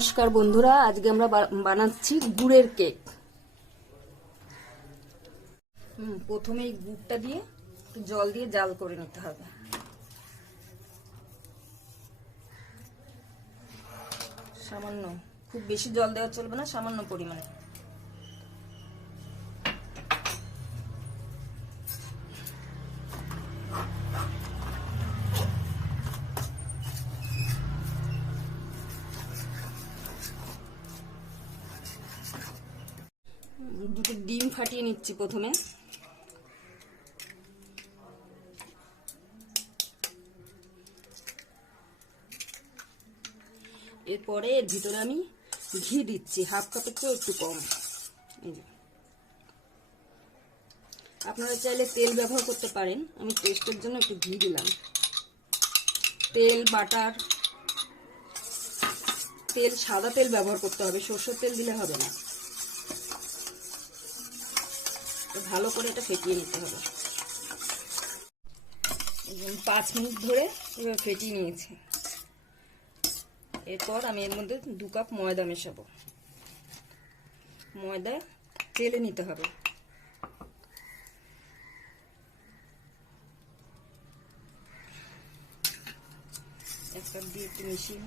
নমস্কার বন্ধুরা আজকে আমরা বানাচ্ছি গুড়ের কেক। হুম, প্রথমে এই গুড়টা দিয়ে একটু জল দিয়ে জাল করে নিতে হবে। সামান্য খুব বেশি জল দেওয়া চলবে না সামান্য পরিমাণে। দুটো ডিম ফাটিয়ে নিচ্ছি প্রথমে। এরপরে এর ভিতরে আমি ঘি দিচ্ছি, হাফ কাপের চেয়ে একটু কম। আপনারা চাইলে তেল ব্যবহার করতে পারেন, আমি টেস্টের জন্য একটু ঘি দিলাম। তেল, বাটার, তেল, সাদা তেল ব্যবহার করতে হবে, সর্ষের তেল দিলে হবে না। ভালো করে এটা ফেটিয়ে নিতে হবে। পাঁচ মিনিট ধরে এবার ফেটিয়ে নিয়েছি। এরপর আমি এর মধ্যে দু কাপ ময়দা মেশাবো। ময়দা তেলে নিতে হবে। এক কাপ দিয়ে একটু মিশিয়ে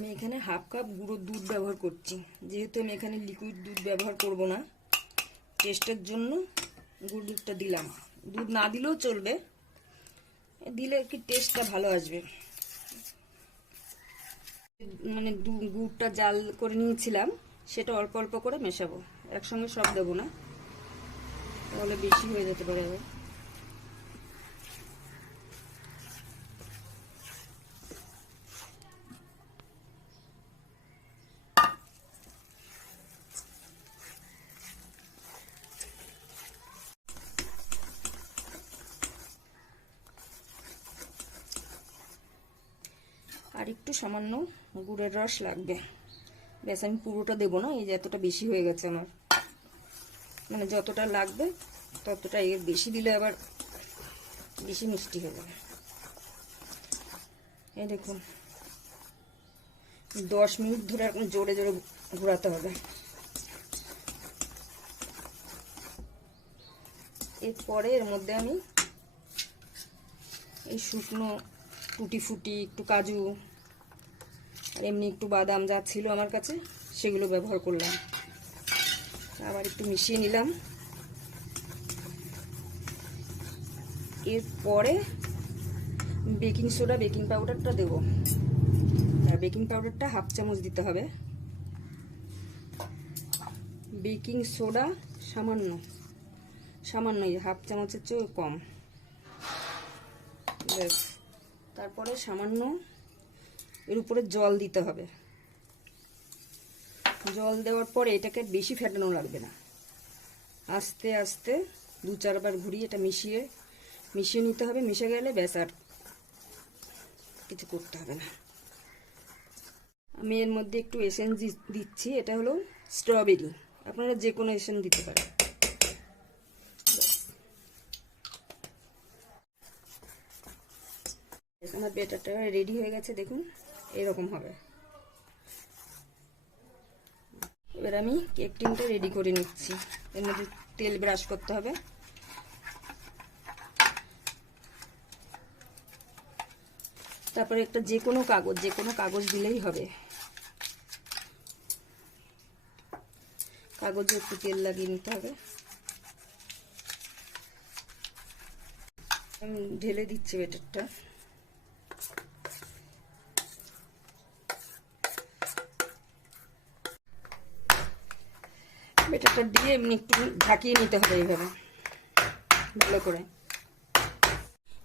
আমি এখানে হাফ কাপ গুঁড়ো দুধ ব্যবহার করছি। যেহেতু আমি এখানে লিকুইড দুধ ব্যবহার করব না টেস্টের জন্য গুঁড়ো দুধটা দিলাম। দুধ না দিলেও চলবে, দিলে কি টেস্টটা ভালো আসবে। মানে গুড়টা জাল করে নিয়েছিলাম, সেটা অল্প অল্প করে মেশাবো। একসঙ্গে সব দেবো না। তাহলে বেশি হয়ে যেতে পারে আবার। আর একটু সামান্য গুড়ের রস লাগবে। ব্যাস, আমি পুরোটা দেবো না, এই যে এতটা বেশি হয়ে গেছে আমার। মানে যতটা লাগবে, ততটা এর বেশি দিলে আবার বেশি মিষ্টি হয়ে যাবে। এই দেখুন, দশ মিনিট ধরে এখন জোরে জোরে ঘোরাতে হবে। এরপরে এর মধ্যে আমি এই শুকনো টুটি ফুটি, একটু কাজু এমনি একটু বাদাম যা ছিল আমার কাছে, সেগুলো ব্যবহার করলাম। আবার একটু মিশিয়ে নিলাম। এরপরে বেকিং সোডা, বেকিং পাউডারটা দেবো। আর বেকিং পাউডারটা হাফ চামচ দিতে হবে। বেকিং সোডা সামান্য সামান্য হাফ চামচের চেয়েও কম। ব্যাস। তারপরে সামান্য এর উপরে জল দিতে হবে। জল দেওয়ার পরে এটাকে বেশি ফেটানো লাগবে না। আস্তে আস্তে দু চারবার ঘুরিয়ে এটা মিশিয়ে মিশিয়ে নিতে হবে। মিশে গেলে ব্যাস আর কিছু করতে হবে না। আমি এর মধ্যে একটু এসেন্স দিচ্ছি। এটা হলো স্ট্রবেরি আপনারা যে কোনো এসেন্স দিতে পারেন। আমার বেটারটা রেডি হয়ে গেছে, দেখুন, এরকম হবে। এবার আমি কেক টিনটা রেডি করে নিচ্ছি। এর মধ্যে তেল ব্রাশ করতে হবে। তারপরে একটা যে কোনো কাগজ, যে কোনো কাগজ দিলেই হবে। কাগজে একটু তেল লাগিয়ে নিতে হবে। ঢেলে দিচ্ছি বেটারটা। বেটারটা দিয়ে এমনি একটু ঢাকিয়ে নিতে হবে এইভাবে। ভালো করে।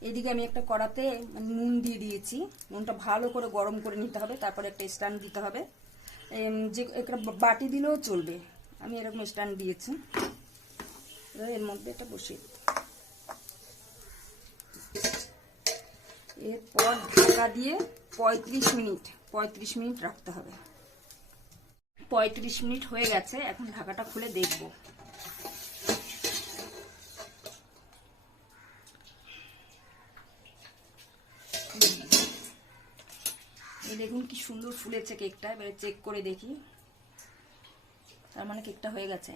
এদিকে আমি একটা কড়াতে মানে নুন দিয়ে দিয়েছি। নুনটা ভালো করে গরম করে নিতে হবে, তারপরে একটা স্ট্যান্ড দিতে হবে। যে একটা বাটি দিলেও চলবে। আমি এরকম স্ট্যান্ড দিয়েছি। এবার এর মধ্যে এটা বসিয়ে দিই। এরপর ঢাকা দিয়ে পঁয়ত্রিশ মিনিট পঁয়ত্রিশ মিনিট রাখতে হবে। পঁয়ত্রিশ মিনিট হয়ে গেছে, এখন ঢাকাটা খুলে দেখব। দেখুন কি সুন্দর ফুলেছে কেকটা, এবারে চেক করে দেখি। তার মানে কেকটা হয়ে গেছে।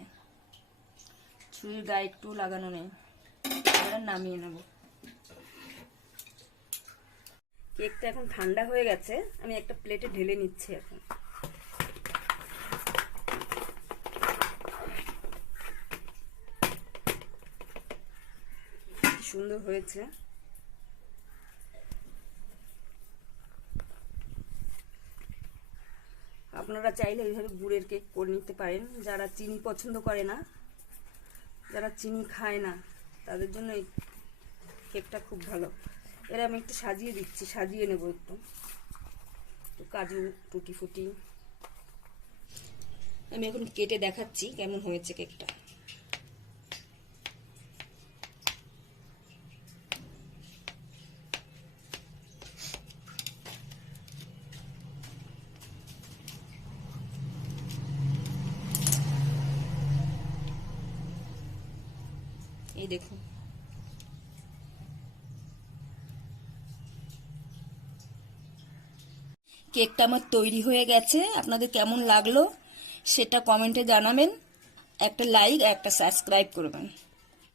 ছুরির গায়ে একটু লাগানো নেই, এবার নামিয়ে নেব। কেকটা এখন ঠান্ডা হয়ে গেছে, আমি একটা প্লেটে ঢেলে নিচ্ছি এখন। সুন্দর হয়েছে। আপনারা চাইলে এইভাবে গুড়ের কেক করে নিতে পারেন। যারা চিনি পছন্দ করে না, যারা চিনি খায় না, তাদের জন্য এই কেকটা খুব ভালো। এরা আমি একটু সাজিয়ে দিচ্ছি, সাজিয়ে নেব একটু। একটু কাজু টুটি ফুটি আমি এখন কেটে দেখাচ্ছি কেমন হয়েছে কেকটা। দেখুন। কেকটা আমার তৈরি হয়ে গেছে। আপনাদের কেমন লাগল সেটা কমেন্টে জানাবেন। একটা লাইক, একটা সাবস্ক্রাইব করবেন।